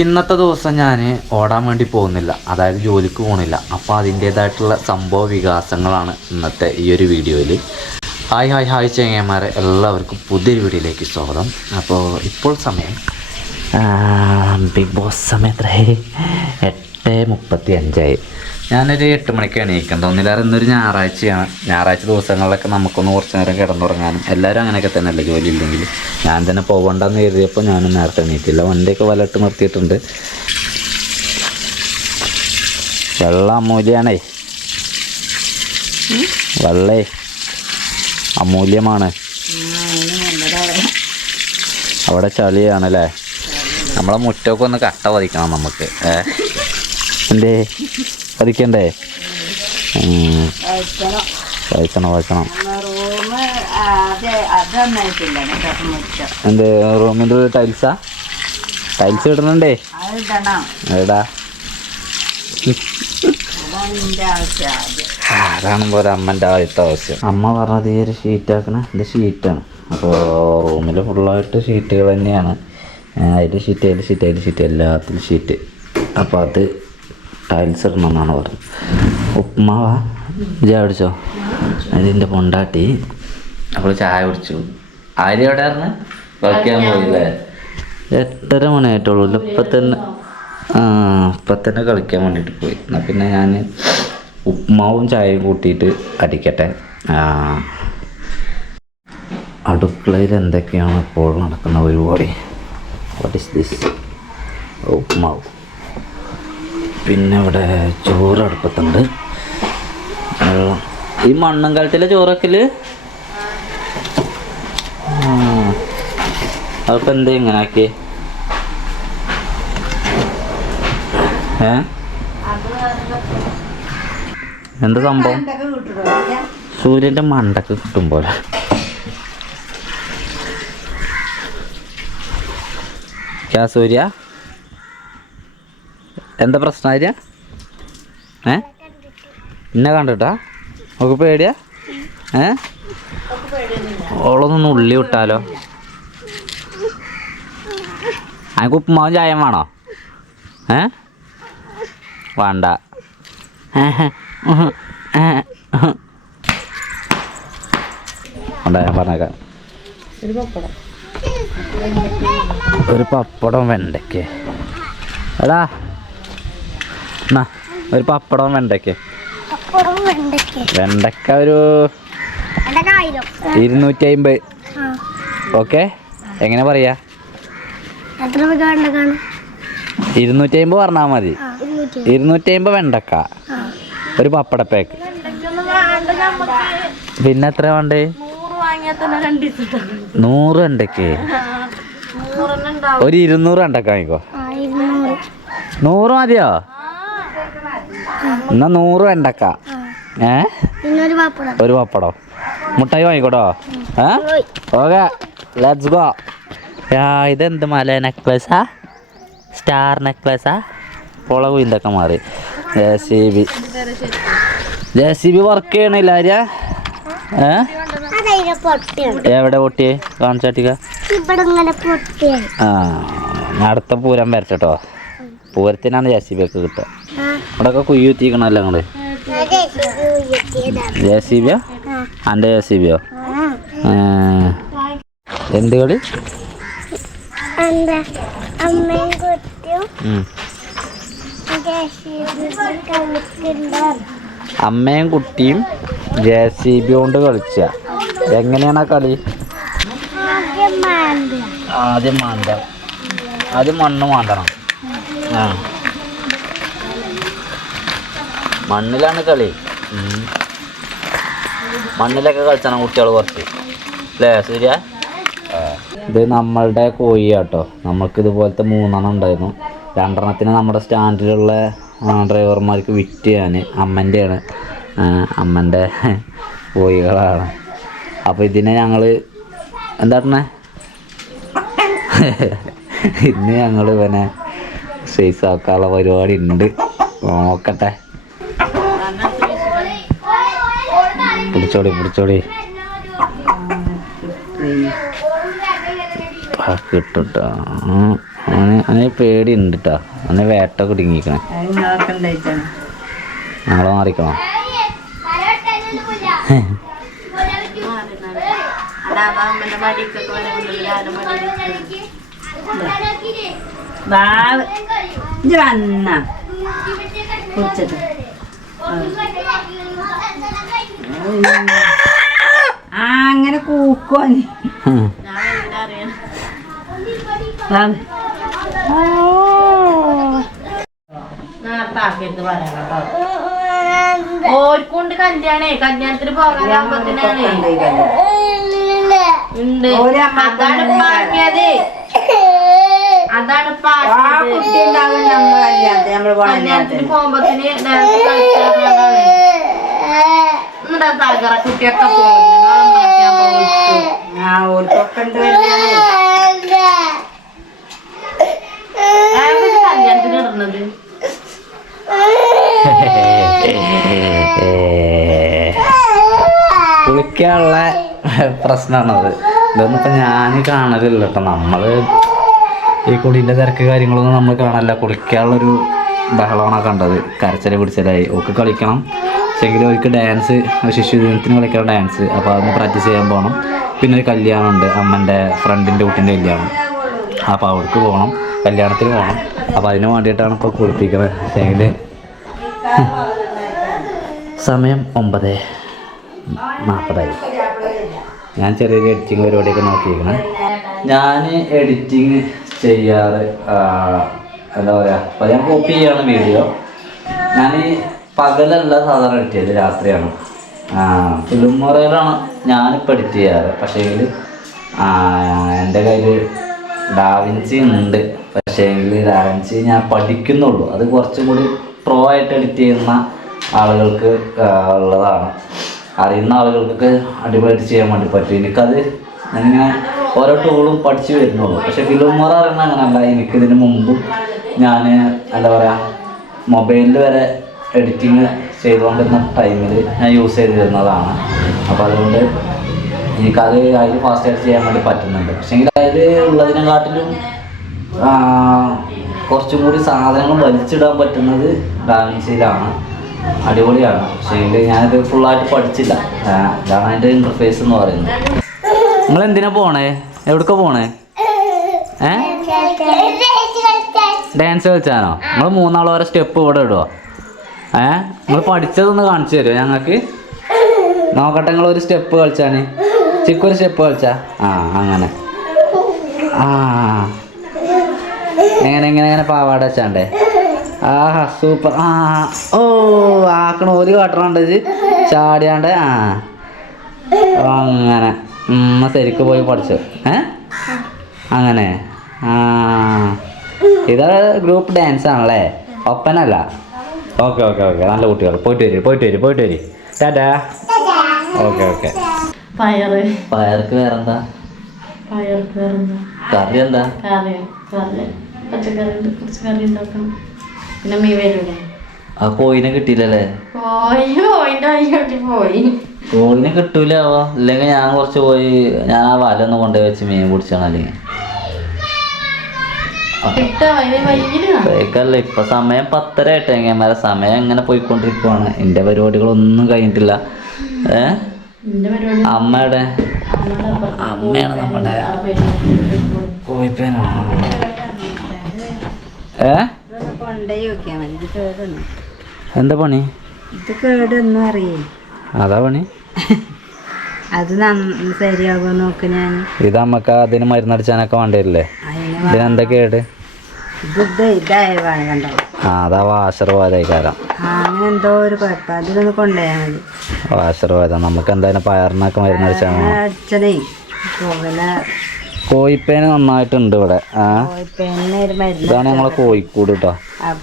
ഇന്നത്തെ ദിവസം ഞാൻ ഓടാൻ വേണ്ടി പോകുന്നില്ല, അതായത് ജോലിക്ക് പോകുന്നില്ല. അപ്പോൾ അതിൻ്റേതായിട്ടുള്ള സംഭവ വികാസങ്ങളാണ് ഇന്നത്തെ ഈ ഒരു വീഡിയോയിൽ. ഹായ് ചെങ്ങന്മാരെ, എല്ലാവർക്കും പുതിയൊരു വീഡിയോയിലേക്ക് സ്വാഗതം. അപ്പോൾ ഇപ്പോൾ സമയം ബിഗ് ബോസ് സമയത്ത് 8:35. ഞാനൊരു 8 മണിക്ക് എണീക്കുന്നത്. ഒന്നിലേറെ ഇന്നൊരു ഞായറാഴ്ചയാണ്. ഞായറാഴ്ച ദിവസങ്ങളിലൊക്കെ നമുക്കൊന്ന് കുറച്ച് നേരം കിടന്നുറങ്ങാനും, എല്ലാവരും അങ്ങനെയൊക്കെ തന്നെയല്ലേ, ജോലി ഇല്ലെങ്കിൽ. ഞാൻ തന്നെ പോകണ്ടെന്ന് കരുതിയപ്പോൾ ഞാനും നേരത്തെ എണീറ്റില്ല. വണ്ടിയൊക്കെ വലട്ട് നിർത്തിയിട്ടുണ്ട്. വെള്ളം അമൂല്യമാണേ, വെള്ളേ അമൂല്യമാണ്. അവിടെ ചളിയാണല്ലേ. നമ്മളെ മുറ്റമൊക്കെ ഒന്ന് കട്ട പതിക്കണം നമുക്ക്. എന്തേ പതിക്കണ്ടേ? വയ്ക്കണം. എന്ത് റൂമിൻ്റെ ടൈൽസ് ഇടണണ്ടേ? എടാ അതാണുമ്പോൾ ഒരു അമ്മൻ്റെ ആദ്യത്തെ ആവശ്യം. അമ്മ പറഞ്ഞത് ഈ ഒരു ഷീറ്റാക്കണ, ഇത് ഷീറ്റാണ്. അപ്പോൾ റൂമിൽ ഫുള്ളായിട്ട് ഷീറ്റുകൾ തന്നെയാണ്. അതിൽ ഷീറ്റ് എല്ലാത്തിലും ഷീറ്റ്. അപ്പോൾ അത് ടൈൽസ് ഇടണമെന്നാണ് പറഞ്ഞത്. ഉപ്മാവാ ചായ കുടിച്ചോ? അതിൻ്റെ പൊണ്ടാട്ടി അപ്പോൾ ചായ കുടിച്ചു. ആര് എവിടെ ആയിരുന്നു? കളിക്കാൻ പോയില്ലേ? 8:30 മണിയായിട്ടുള്ളൂ. ഇപ്പം തന്നെ കളിക്കാൻ വേണ്ടിയിട്ട് പോയി. എന്നാൽ പിന്നെ ഞാൻ ഉപ്മാവും ചായയും കൂട്ടിയിട്ട് അടിക്കട്ടെ. അടുക്കളയിൽ എന്തൊക്കെയാണ് ഇപ്പോൾ നടക്കുന്ന പരിപാടി? What is this? ഉപ്മാവ്. പിന്നെ ഇവിടെ ചോറ് അടുപ്പത്തുണ്ട്. വെള്ളം. ഈ മണ്ണും കാലത്തിലെ ചോറൊക്കെ അതിപ്പോൾ എന്താ ഇങ്ങനെ ആക്കി? എന്താ സംഭവം? സൂര്യൻ്റെ മണ്ടക്ക് കിട്ടും പോലെ. സൂര്യ എന്താ പ്രശ്നം? ആര്യ എന്നെ കണ്ടിട്ടാ നമുക്ക് പേടിയാ? ഓളൊന്നും ഉള്ളി വിട്ടാലോ? അതിന് ഉപ്പുമാവും ചായം വേണോ? വേണ്ട. ഞാൻ പറഞ്ഞേക്കാം. ഒരു പപ്പടം വെണ്ടയ്ക്ക്. എടാ എന്നാ ഒരു പപ്പടം വെണ്ടയ്ക്ക്. വെണ്ടയ്ക്ക ഒരു 250. ഓക്കെ, എങ്ങനെ പറയാ? 250 പറഞ്ഞാൽ മതി. 250 വെണ്ടക്ക, ഒരു പപ്പടപ്പേക്ക്. പിന്നെ എത്ര വേണ്ടേ? 100 വെണ്ടയ്ക്ക്. ഒരു 200 വെണ്ടക്ക വാങ്ങിക്കോ. 100 മതിയോ? എന്നാ 100 വെണ്ടക്ക, ഒരു പപ്പടം. മുട്ടായി വാങ്ങിക്കോട്ടോ. Okay, let's go. ഇതെന്ത് മല നെക്ലസാ? സ്റ്റാർ നെക്ലസാ? പൊളവ് ഇതൊക്കെ മാറി. JCB വർക്ക് ചെയ്യണില്ല ആര്യ? എവിടെ പൊട്ടിയേ? കാണിച്ചാട്ടിക്ക. അടുത്ത പൂരം വരച്ചോ. പൂരത്തിനാണ് JCB ഒക്കെ കിട്ടുക. ഇവിടെയൊക്കെ കുയ്യുത്തിക്കണല്ലോ നിങ്ങള്. JCBയോ? എൻ്റെ JCBയോ? എന്ത് കളി? അമ്മയും കുട്ടിയും JCB കൊണ്ട് കളിച്ച. എങ്ങനെയാണ് ആ കളി? ആദ്യം മണ്ണ് മാന്തണം. മണ്ണിലാണ് കളി. മണ്ണിലൊക്കെ കളിച്ചാണ് കുട്ടികൾ കുറച്ച്, അല്ലേ സൂര്യ? ഇത് നമ്മളുടെ കോഴിയാട്ടോ. നമ്മൾക്ക് ഇതുപോലത്തെ 3 ഉണ്ടായിരുന്നു. 2 നമ്മുടെ സ്റ്റാൻഡിലുള്ള ഡ്രൈവർമാർക്ക് വിറ്റ് ഞാൻ. അമ്മൻ്റെയാണ്, അമ്മൻ്റെ കോഴികളാണ്. അപ്പോൾ ഇതിനെ ഞങ്ങൾ എന്താ ഇന്ന് ഞങ്ങൾ ഇവനെ സൈസാക്കാനുള്ള പരിപാടി ഉണ്ട്. നോക്കട്ടെ. പിടിച്ചോടി കിട്ടുട്ടോ. അവന് പേടിയുണ്ട് കേട്ടോ. അവന് വേട്ട കുടുങ്ങിക്കണേ. ഞങ്ങളെ മാറിക്കണോ? അങ്ങനെ കൂക്കോ ഓർക്കൊണ്ട് കല്യാണേ കല്യാണത്തിന് പോകാനാകുമ്പത്തിനാണ് അതാണ് കല്യാണത്തിന് പോകുമ്പത്തിന് എന്താ തകറ കുട്ടിയൊക്കെ കല്യാണത്തിന് ഇടുന്നത് കുളിക്കാനുള്ള പ്രശ്നമാണത്. ഇതൊന്നും ഇപ്പം ഞാൻ കാണലില്ല കേട്ടോ. നമ്മള് ഈ കുടീൻ്റെ തിരക്ക് കാര്യങ്ങളൊന്നും നമ്മൾ കാണാനില്ല. കുളിക്കാനുള്ളൊരു ബഹളമാണ് കണ്ടത്. കരച്ചില് പിടിച്ചലായി. ഓക്ക് കളിക്കണം പക്ഷേങ്കിൽ ഓർക്ക് ഡാൻസ് ശിശുദിനത്തിന് കളിക്കണം ഡാൻസ്. അപ്പോൾ അതൊന്ന് പ്രാക്ടീസ് ചെയ്യാൻ പോകണം. പിന്നെ ഒരു കല്യാണമുണ്ട്, അമ്മൻ്റെ ഫ്രണ്ടിൻ്റെ കുട്ടീൻ്റെ കല്യാണം. അപ്പോൾ അവർക്ക് പോകണം, കല്യാണത്തിന് പോകണം. അപ്പോൾ അതിന് വേണ്ടിയിട്ടാണ് ഇപ്പോൾ കുളിപ്പിക്കുന്നത്. പക്ഷേങ്കിൽ സമയം 9:40. ഞാൻ ചെറിയൊരു എഡിറ്റിങ് പരിപാടിയൊക്കെ നോക്കിയിരിക്കണം. ഞാൻ എഡിറ്റിങ് ചെയ്യാറ് എന്താ പറയുക, അപ്പോൾ ഞാൻ കോപ്പി ചെയ്യാണ് വീഡിയോ. ഞാൻ പകലല്ല സാധാരണ എഡിറ്റ് ചെയ്ത്, രാത്രിയാണ്. ഫിലിമുറയിലാണ് ഞാനിപ്പോൾ എഡിറ്റ് ചെയ്യാറ്. പക്ഷേ എൻ്റെ കയ്യിൽ ഡാവിൻസി ഉണ്ട്. പക്ഷേ ഡാവിൻസി ഞാൻ പഠിക്കുന്നുള്ളൂ. അത് കുറച്ചും കൂടി പ്രോ ആയിട്ട് എഡിറ്റ് ചെയ്യുന്ന ആളുകൾക്ക് ഉള്ളതാണ്. അറിയുന്ന ആളുകൾക്ക് അടിപൊളിയായിട്ട് ചെയ്യാൻ വേണ്ടി പറ്റും. എനിക്കത് ഞാനിങ്ങനെ ഓരോ ടൂളും പഠിച്ചു വരുന്നുള്ളൂ. പക്ഷേ ഫിലിമുറ അറിയുന്ന അങ്ങനെയല്ല. എനിക്കിതിന് മുമ്പും ഞാൻ എന്താ പറയുക, മൊബൈലിൽ വരെ എഡിറ്റിങ് ചെയ്തുകൊണ്ടിരുന്ന ടൈമിൽ ഞാൻ യൂസ് ചെയ്തിരുന്നതാണ്. അപ്പോൾ അതുകൊണ്ട് എനിക്കത് അതിൽ ഫാസ്റ്റായിട്ട് ചെയ്യാൻ വേണ്ടി പറ്റുന്നുണ്ട്. പക്ഷേങ്കിൽ അതിൽ ഉള്ളതിനെക്കാട്ടിലും കുറച്ചും കൂടി സാധനങ്ങൾ വലിച്ചിടാൻ പറ്റുന്നത് ഡാവിൻസിയിലാണ്. അടിപൊളിയാണ്. പക്ഷേ ഞാനിത് ഫുള്ളായിട്ട് പഠിച്ചില്ല. ഇതാണ് അതിൻ്റെ ഇൻ്റർഫേസ് എന്ന് പറയുന്നത്. നിങ്ങൾ എന്തിനാ പോണേ? എവിടേക്കാ പോണേ? ഡാൻസ് കളിച്ചാനോ? നിങ്ങൾ 3 ആൾ ഓരോ സ്റ്റെപ്പ് ഇവിടെ ഇടുമോ? നിങ്ങൾ പഠിച്ചതൊന്ന് കാണിച്ചു തരുമോ ഞങ്ങൾക്ക്? നോക്കട്ടെ, നിങ്ങളൊരു സ്റ്റെപ്പ് കളിച്ചാണ്. ചിക്കൊരു സ്റ്റെപ്പ് കളിച്ചാ. അങ്ങനെ എങ്ങനെ പാവാട വെച്ചാണ്ടേ. സൂപ്പർ. ഓ ആക്കണ ഒരു കാട്ടണുണ്ട് ചാടിയാണ്ട്. അങ്ങനെ ശരിക്ക് പോയി പഠിച്ചു. അങ്ങനെ ഇത് ഗ്രൂപ്പ് ഡാൻസ് ആണല്ലേ, ഒപ്പനല്ല? ഓക്കെ നല്ല കുട്ടികൾ. പോയിട്ട് വരി. ടാറ്റാ. ഓക്കെ. പയർക്ക് വേറെന്താ? കറി എന്താ? ആ കോയിനെ കിട്ടിയില്ലല്ലേ? കോയിനെ കിട്ടൂലാവോ? ഇല്ലെങ്കിൽ ഞാൻ കുറച്ച് പോയി ഞാൻ ആ വലൊന്നും കൊണ്ടുപോയി വെച്ച് മീൻ പിടിച്ചാണ്. അല്ലെങ്കിൽ ഇപ്പൊ സമയം 10:30 ആയിട്ട് എങ്ങനെ സമയം എങ്ങനെ പോയിക്കൊണ്ടിരിക്കുവാണ്. എന്റെ പരിപാടികളൊന്നും കഴിഞ്ഞിട്ടില്ല. അമ്മയുടെ അമ്മയാണ് നമ്മുടെ കോഴിപ്പേനാണ്. എന്താ പണി? ഇത് കേടൊന്നും അറിയേ. അതാ പണി. അത് ശരിയാകുമോ നോക്ക്. ഞാൻ ഇത് അമ്മക്ക് അതിന് മരുന്നടിച്ചാനൊക്കെ വേണ്ടിയല്ലേ? ഇതിനെന്താ കേട്? കണ്ടോ? അതാ വാഷർ പോയതായിക്കാരം. അങ്ങനെ എന്തോ ഒരു കുഴപ്പം. അതിലൊന്ന് കൊണ്ടുപോയാൽ മതി. വാഷർ പോയതാ. നമുക്ക് എന്തായാലും പയറിനൊക്കെ മരുന്നടിച്ചാൽ അടിച്ചതേ പോകല. കോഴിപ്പേന് നന്നായിട്ടുണ്ട് ഇവിടെ. ഇതാണ് ഞങ്ങളെ കോഴിക്കൂട് കേട്ടോ.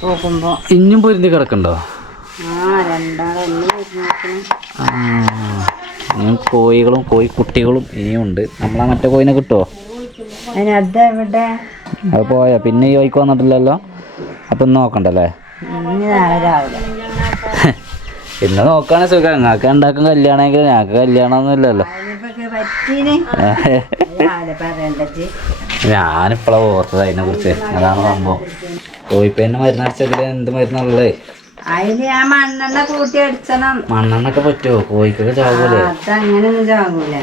പോകുമ്പോ ഇനിയും പൊരിഞ്ഞ് കിടക്കണ്ടോ? ഇനിയും കോഴികളും കോഴിക്കുട്ടികളും ഇനിയും ഉണ്ട്. നമ്മളാ മറ്റേ കോഴിനെ കിട്ടുമോ? അത് പോയാ പിന്നെ ഈ വൈക്ക് വന്നിട്ടില്ലല്ലോ. അപ്പം ഇന്ന് നോക്കണ്ടല്ലേ? ഇന്ന് നോക്കുകയാണെങ്കിൽ സുഖം. ഞങ്ങൾക്ക് ഉണ്ടാക്കും കല്യാണമെങ്കിൽ. ഞങ്ങൾക്ക് കല്യാണമൊന്നും ഇല്ലല്ലോ. ഞാനിപ്പോഴാണ് ഓർത്തത് അതിനെ കുറിച്ച്. അതാണ് സംഭവം. കോഴിപ്പേന് മരുന്നടിച്ചെങ്കിൽ എന്ത് മരുന്നുള്ളത്? അതില് ആ മണ്ണെണ്ണ കൂട്ടി അടിച്ചണം. മണ്ണെണ്ണൊക്കെ പറ്റുമോ? കോഴിക്കൊക്കെ ചാവൂലേ? അതങ്ങനെയൊന്നും ചാവൂല.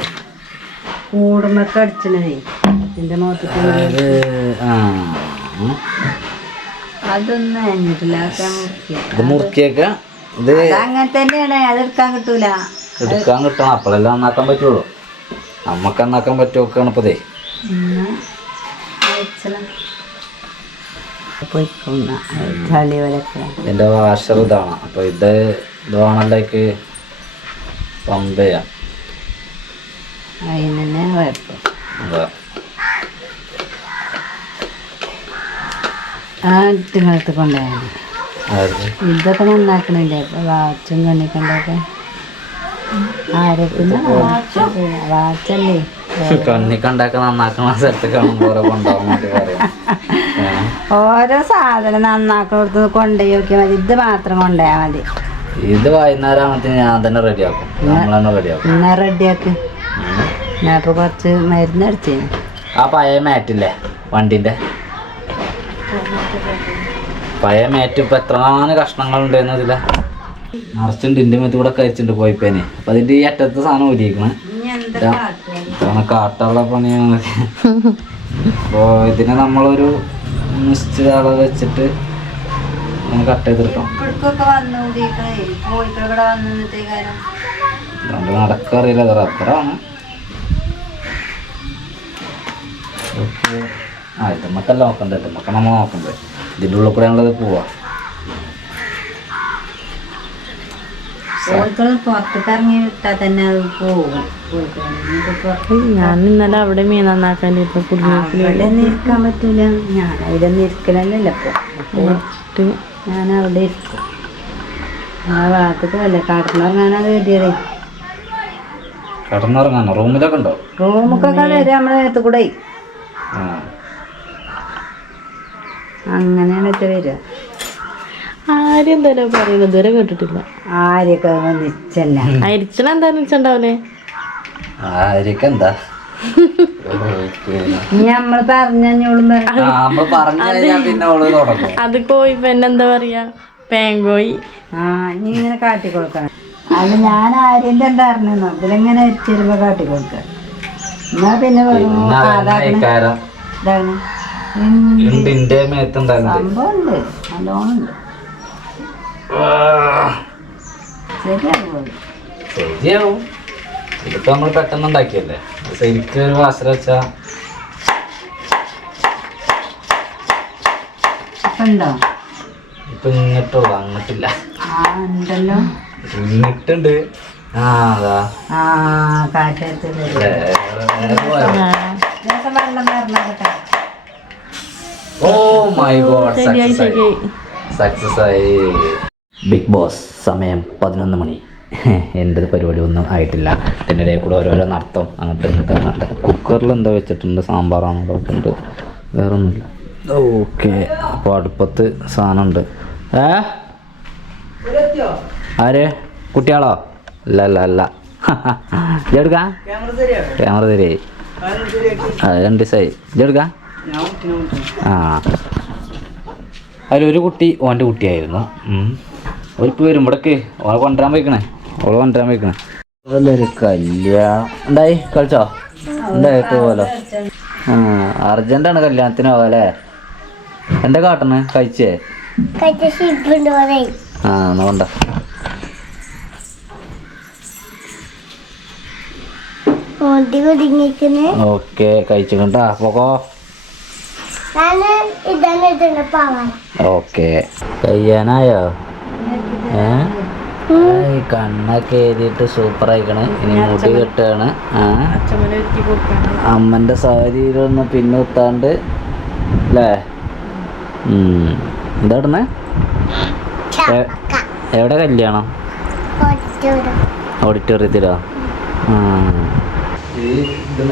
കൂടുമ്പൊക്കെ അടിച്ചണതേ എന്റെ മുഖത്ത്. അതൊന്നും അഞ്ഞിട്ടില്ല. ഇത് മുറുക്കിയൊക്കെ ഇത് അങ്ങനെ തന്നെയാണ്. അത് എടുക്കാൻ കിട്ടൂല. എടുക്കാൻ കിട്ടണം. അപ്പോഴെല്ലാം നന്നാക്കാൻ പറ്റുള്ളൂ. നമ്മക്ക് നന്നാക്കാൻ പറ്റുമൊക്കെയാണ് ഇപ്പതേ. ചളി പോലൊക്കെ ഇതിന്റെ വാഷർ ഇതാണ്. അപ്പൊ ഇത് വേണല്ലേക്ക് പമ്പ് ചെയ്യാം. അതിന് തന്നെ കുഴപ്പം. അതാ ആ ഇട്ടുകളത്ത് കൊണ്ടുപോയാണ്. ഇതൊക്കെ നന്നാക്കണില്ലേ ഇപ്പൊ വാച്ചും കണ്ണിക്കണ്ടൊക്കെ? ആരൊക്കെ വാച്ചല്ലേ കണ്ണിക്കണ്ടൊക്കെ നന്നാക്കണ സ്ഥലത്ത് കാണുമ്പോൾ കൊണ്ടുപോകാൻ പറയാം. ഓരോ സാധനം നന്നാക്കണടുത്ത് കൊണ്ടുപോയി നോക്കിയാൽ മതി. ഇത് മാത്രം കൊണ്ടുപോയാൽ മതി. ഇത് വൈകുന്നേരം ആകുമ്പത്തിന് ഞാൻ തന്നെ റെഡിയാക്കും. നമ്മൾ തന്നെ റെഡിയാക്കും. എന്നാ റെഡിയാക്ക്. ഞാൻ ഇപ്പൊ കുറച്ച് മരുന്ന് അടിച്ചു. ആ പഴയ മാറ്റില്ലേ വണ്ടിന്റെ പഴയ മാറ്റ് ഇപ്പൊ എത്രമാനം കഷ്ണങ്ങൾ ഉണ്ടായിരുന്നു അതില്ല. നിറച്ചുണ്ട്. ഇതിന്റെ മേത്ത് കൂടെ കഴിച്ചിട്ടുണ്ട് പോയിപ്പേനെ. അപ്പൊ അതിന്റെ ഈ അറ്റത്തെ സാധനം ഊരിയിരിക്കണം. കാട്ടുള്ള പണിയാണ്. അപ്പൊ ഇതിനെ നമ്മളൊരു നിശ്ചിത അളവ് വെച്ചിട്ട് കട്ട് ചെയ്തെടുക്കണം. അതുകൊണ്ട് നടക്കറിയില്ല. അത് റബ്ബറാണ്. ഇത് നമുക്കല്ല നോക്കണ്ടേ. നമുക്ക് നമ്മൾ നോക്കണ്ടേ. ഇതിൻ്റെ ഉള്ളിൽ കൂടെ ഞങ്ങളത് പോവാ. പുറത്തേക്കിറങ്ങി വിട്ടാൽ തന്നെ അത് പോകും. ഞാൻ ഇന്നലെ അവിടെ മീൻ നന്നാക്കാൻ അവിടെ നിൽക്കാൻ പറ്റൂല. ഞാൻ അവിടെ നിൽക്കലല്ലോ ഇപ്പൊ. ഞാൻ അവിടെ ഇരിക്കും. ആ ഭാഗത്തേക്ക് അല്ലേ കടന്നുറങ്ങാനത് കരുതിയതേ. കടന്നുറങ്ങാനോ? റൂമിലൊക്കെ ഉണ്ടോ? റൂമൊക്കെ വരും നമ്മളെ നേരത്തെ കൂടെ. അങ്ങനെയാണ് ഇട്ട് വരിക. ആരും എന്തായാലും പറയുന്നത് ഇതുവരെ കേട്ടിട്ടില്ല. ആരെയൊക്കെ നിച്ചല്ല അരിച്ചണ എന്തായാലും വെച്ചിട്ടുണ്ടാവൂലേ? ആർക്കെന്താ നമ്മള് പറഞ്ഞോളും. പിന്നെ ഓള് തുടങ്ങും. അത് കോഴി പിന്നെ എന്താ പറയാ, പേങ്കോയി. നീ ഇങ്ങനെ കാട്ടിക്കൊടുക്കണം. അത് ഞാൻ ആര്യന്റെ എന്താ അറിഞ്ഞോ ഇതിലെങ്ങനെ അരിച്ചിരുമ്പോ കാട്ടിക്കൊടുക്കുക. എന്നാ പിന്നെ ഇതാണ് സംഭവം ഉണ്ട്. നല്ലോണം ഉണ്ട്. ശരിയാവും. ഇതിപ്പോ നമ്മള് പെട്ടെന്ന് ഉണ്ടാക്കിയല്ലേ. ശരിക്കും ഒരു വാസന വെച്ചാ ഉണ്ടോ? ഇപ്പൊ ഇങ്ങോട്ടുള്ളൂ, അങ്ങോട്ടില്ല. ഉണ്ടല്ലോ. ഇങ്ങിട്ടുണ്ട്. കാറ്റത്ത് വെള്ളം വരണോട്ടെ. ഓ മൈ ഗോഡ്, സക്സസ് ആയി. ബിഗ് ബോസ് സമയം 11 മണി. എൻ്റെ പരിപാടി ഒന്നും ആയിട്ടില്ല. ഇതിൻ്റെ ഇടയിൽ കൂടെ ഓരോരോ നടത്തം അങ്ങോട്ട് ഇങ്ങോട്ട് അങ്ങോട്ട്. കുക്കറിൽ എന്താ വെച്ചിട്ടുണ്ട്? സാമ്പാറാണ് വെച്ചിട്ടുണ്ട്. വേറെ ഒന്നുമില്ല. ഓക്കെ. അപ്പോൾ അടുപ്പത്ത് സാധനമുണ്ട്. ആര്? കുട്ടിയാളോ? അല്ല അല്ല അല്ല. ഇതെടുക്കാം. ക്യാമറ തരേ. അത് 2 ദിവസമായി. ഇതെടുക്കാം. അതിലൊരു കുട്ടി ഓൻ്റെ കുട്ടിയായിരുന്നു. ഒരിപ്പോൾ വരും ഇവിടേക്ക്. ഓളെ കൊണ്ടുവരാൻ പോയിക്കണേ. നല്ലൊരു കല്യാണം ഉണ്ടായി. കളിച്ചോ? ഉണ്ടായിട്ട് പോലോ. അർജന്റാണ് കല്യാണത്തിന് പോകല്ലേ. എന്താ കാട്ടണ്? കഴിച്ചേ? നോണ്ട. ഓക്കെ കഴിച്ചിട്ടാ പോക്കോ. ഓക്കെ കഴിയാനായോ? കണ്ണൊക്കെ എഴുതിയിട്ട് സൂപ്പർ ആയിക്കണ്. ഇനി മുടി കെട്ടാണ്. അമ്മന്റെ സാരിയിലൊന്ന് പിന്നുത്താണ്ട് അല്ലേ? എന്താ ഇടുന്നേ? എവിടെ കല്യാണം? ഓഡിറ്റോറിയത്തിലോ?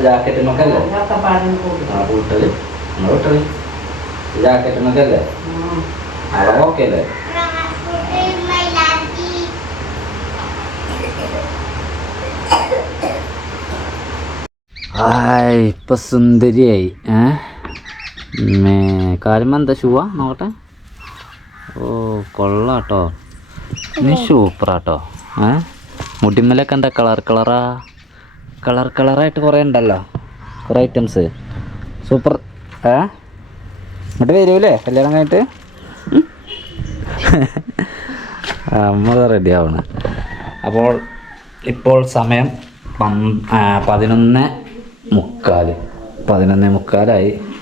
ജാക്കറ്റുമൊക്കല്ലേ ജാക്കറ്റുമൊക്കല്ലേ? അളവൊക്കെ അല്ലേ? ഇപ്പൊ സുന്ദരിയായി. കാലുമ്പോ എന്താ ഷൂവാ നോക്കട്ടെ. ഓ കൊള്ളാട്ടോ, നീ സൂപ്പറാട്ടോ. മുടിമലൊക്കെ എന്താ കളറായിട്ട് കുറേ ഉണ്ടല്ലോ, കുറേ ഐറ്റംസ്. സൂപ്പർ. ഇങ്ങോട്ട് വരൂലേ കല്യാണം കഴിഞ്ഞിട്ട്? അമ്മ റെഡി ആവണം. അപ്പോൾ ഇപ്പോൾ സമയം 11:45.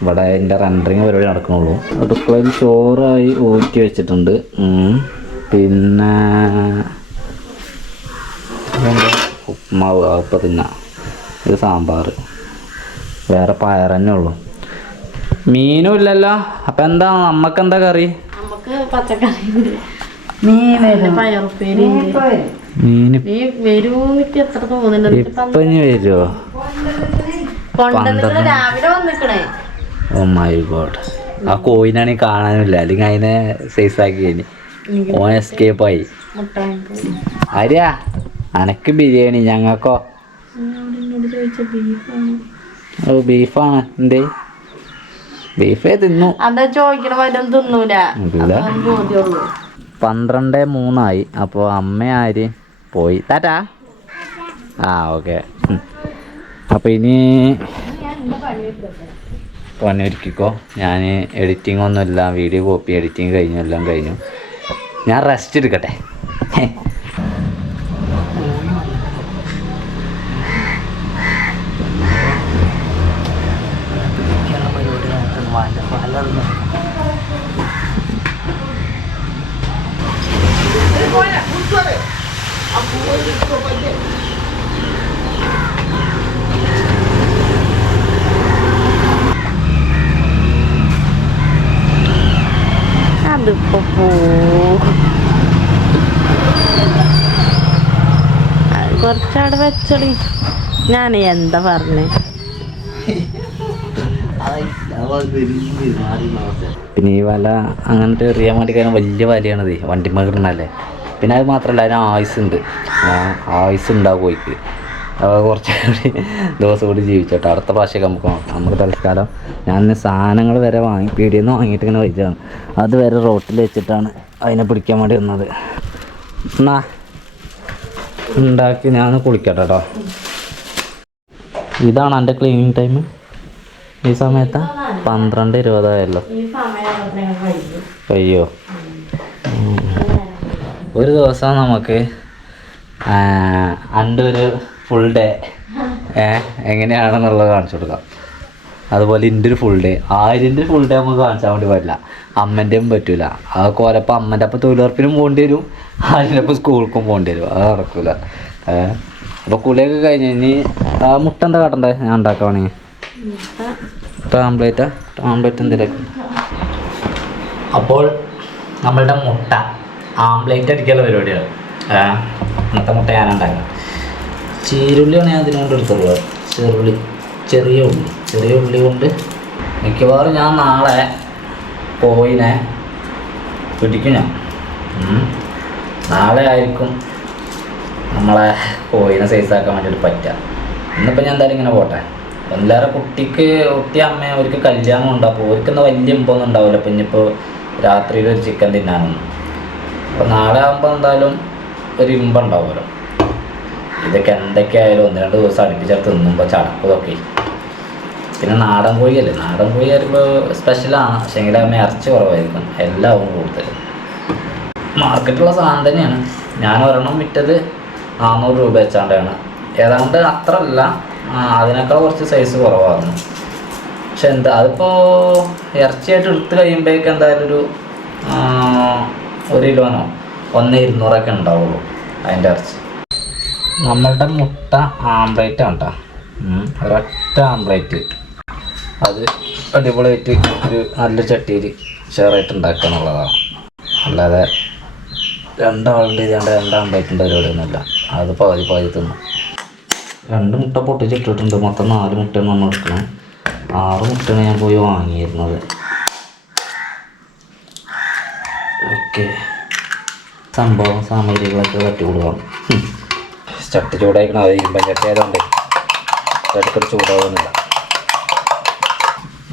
ഇവിടെ എൻ്റെ റെൻഡറിങ് പരിപാടി നടക്കണുള്ളൂ. അടുക്കളയിൽ ചോറായി ഊറ്റി വെച്ചിട്ടുണ്ട്. പിന്നെ ഉപ്മാവ് അപ്പം തിന്നാം. ഇത് സാമ്പാർ, വേറെ പയർ തന്നെ ഉള്ളൂ. മീനും ഇല്ലല്ലോ. അപ്പം എന്താ നമ്മക്കെന്താ കറി? നമുക്ക് പച്ചക്കറി, മീൻ വരും, പയറുപ്പേരി. മീൻ വരൂന്നിട്ട് എത്ര തോന്നുന്നുണ്ട്. ഇപ്പം ഇനി വരുമോ? രാവിലെ വന്നിക്കണേ. Oh my God. ആ കോയിനാണെങ്കിൽ കാണാനില്ല, അല്ലെങ്കിൽ അതിനെ സൈസാക്കി കഴിഞ്ഞ് ഓൻ എസ്കേപ്പായി. ആര്യാ അനക്ക് ബിരിയാണി, ഞങ്ങൾക്കോ ഓ ബീഫാണ്. എന്തേ ബീഫേ തിന്നു? അതാ ചോദിക്കണ വരും തിന്നൂല. 12:03. അപ്പോൾ അമ്മ ആര് പോയി. താറ്റാ. ഓക്കെ. അപ്പോൾ ഇനി പണിയൊരുക്കിക്കോ. ഞാൻ എഡിറ്റിംഗ് ഒന്നുമില്ല, വീഡിയോ കോപ്പി എഡിറ്റിങ് കഴിഞ്ഞു, എല്ലാം കഴിഞ്ഞു. ഞാൻ റെസ്റ്റ് എടുക്കട്ടെ. അതിപ്പോ കുറച്ചവിടെ വെച്ചടി. ഞാൻ എന്താ പറഞ്ഞേ? പിന്നെ ഈ വല അങ്ങനത്തെ എറിയാൻ വേണ്ടി കഴിഞ്ഞാൽ വലിയ വലയാണത്, വണ്ടിമകിടണല്ലേ. പിന്നെ അത് മാത്രമല്ല അതിന് ആയുസ്സുണ്ട്, ആയുസ് ഉണ്ടാവും പോയിക്ക്. കുറച്ച് കൂടി ദിവസം കൂടി ജീവിച്ചോട്ടെ. അടുത്ത പ്രാവശ്യമൊക്കെ നമുക്ക് നോക്കാം. നമുക്ക് തൽക്കാലം ഞാൻ സാധനങ്ങൾ വരെ പീടിയിൽ നിന്ന് വാങ്ങിയിട്ട് ഇങ്ങനെ വെച്ചാണ്. അത് വരെ റോട്ടിൽ വെച്ചിട്ടാണ് അതിനെ പിടിക്കാൻ വേണ്ടി വന്നത്. എന്നാ ഉണ്ടാക്കി ഞാൻ കുളിക്കട്ടെ കേട്ടോ. ഇതാണ് എൻ്റെ ക്ലീനിങ് ടൈം. ഈ സമയത്ത് 12:20 അയ്യോ. ഒരു ദിവസം നമുക്ക് ഒരു ഫുൾ ഡേ എങ്ങനെയാണെന്നുള്ളത് കാണിച്ചു കൊടുക്കാം. അതുപോലെ എൻ്റെ ഒരു ഫുൾ ഡേ, 1000 ഫുൾ ഡേ നമുക്ക് കാണിച്ചാൽ വേണ്ടി പറ്റില്ല, അമ്മൻ്റെയും പറ്റില്ല. അതൊക്കെ ഓരപ്പോൾ അമ്മൻ്റെ അപ്പം തൊഴിലുറപ്പിനും പോകേണ്ടി വരും, അതിൻ്റെ ഒപ്പം സ്കൂൾക്കും പോകേണ്ടി വരും. അത് നടക്കില്ല. അപ്പോൾ കുളിയൊക്കെ കഴിഞ്ഞ് ഇനി മുട്ട എന്താ കാട്ടണ്ടേ? ഞാൻ ഉണ്ടാക്കുവാണെങ്കിൽ ആംപ്ലേറ്റ് എന്തെങ്കിലും. അപ്പോൾ നമ്മളുടെ മുട്ട ആംപ്ലേറ്റ് അടിക്കാനുള്ള പരിപാടിയാണ്. ഇന്നത്തെ മുട്ട ഞാനുണ്ടാക്കാം. ചീരുള്ളിയാണ് ഞാൻ അതിനുകൊണ്ട് എടുത്തുള്ളത്. ചെറിയ ഉള്ളി കൊണ്ട് മിക്കവാറും ഞാൻ നാളെ കോയിനെ പിടിക്കും. ഞാൻ നാളെ ആയിരിക്കും നമ്മളെ കോയിനെ സൈസാക്കാൻ വേണ്ടിയിട്ട് പറ്റുക. ഇന്നിപ്പോൾ ഞാൻ എന്തായാലും ഇങ്ങനെ പോട്ടെ. എല്ലാവരും കുട്ടി അമ്മ അവർക്ക് കല്യാണം ഉണ്ട്. അപ്പോൾ അവർക്കൊന്നും വലിയ ഇമ്പൊന്നും ഉണ്ടാവില്ല. അപ്പം ഇനിയിപ്പോൾ രാത്രിയിൽ ഒരു ചിക്കൻ തിന്നാനൊന്നും. അപ്പോൾ നാളെ ആകുമ്പോൾ എന്തായാലും ഒരു ഇമ്പുണ്ടാവുമല്ലോ. ഇതൊക്കെ എന്തൊക്കെയായാലും 1-2 ദിവസം അടുപ്പിച്ചെടുത്ത് തിന്നുമ്പോൾ ചടക്കുന്നതൊക്കെ. പിന്നെ നാടൻ കോഴിയല്ലേ, നാടൻ കോഴി വരുമ്പോൾ സ്പെഷ്യലാണ്. പക്ഷേ എങ്കിൽ അമ്മ ഇറച്ചി കുറവായിരിക്കും, എല്ലാവും കൂടുതൽ. മാർക്കറ്റിലുള്ള സാധനം തന്നെയാണ്. ഞാൻ ഒരെണ്ണം വിറ്റത് 400 രൂപ വെച്ചാണ്ടാണ്. ഏതാണ്ട് അത്ര അല്ല, അതിനേക്കാൾ കുറച്ച് സൈസ് കുറവായിരുന്നു. പക്ഷെ അതിപ്പോൾ ഇറച്ചിയായിട്ട് എടുത്ത് കഴിയുമ്പോഴേക്കും എന്തായാലും ഒരു കിലോനോ 1,200 ഉണ്ടാവുള്ളൂ അതിൻ്റെ ഇറച്ചി. നമ്മളുടെ മുട്ട ആംപ്ലേറ്റ് ആണ് കേട്ടോ, ഒരൊറ്റ ആംപ്ലേറ്റ്. അത് അടിപൊളിയായിട്ട് ഒരു നല്ല ചട്ടിയിൽ ഷെയറായിട്ട് ഉണ്ടാക്കുക എന്നുള്ളതാണ്. അല്ലാതെ 2 ആളുണ്ട് ഇതാണ്ട് 2 ആംപ്ലേറ്റിൻ്റെ പരിപാടിയൊന്നുമില്ല. അത് പകുതി തിന്നു. 2 മുട്ട പൊട്ടിച്ചിട്ടിട്ടുണ്ട്. മൊത്തം 4 മുട്ടയാണ് നമ്മൾ എടുക്കണം. 6 മുട്ടയാണ് ഞാൻ പോയി വാങ്ങിയിരുന്നത്. ഓക്കെ, സംഭവം സാമഗ്രികളൊക്കെ തട്ടി കൊടുക്കണം. ചട്ടി ചൂടായിക്കണം. അത് ഇരുമ്പൻ ചട്ടി ആയതുകൊണ്ട് ചട്ടിക്കൊരു ചൂടാവുന്നില്ല.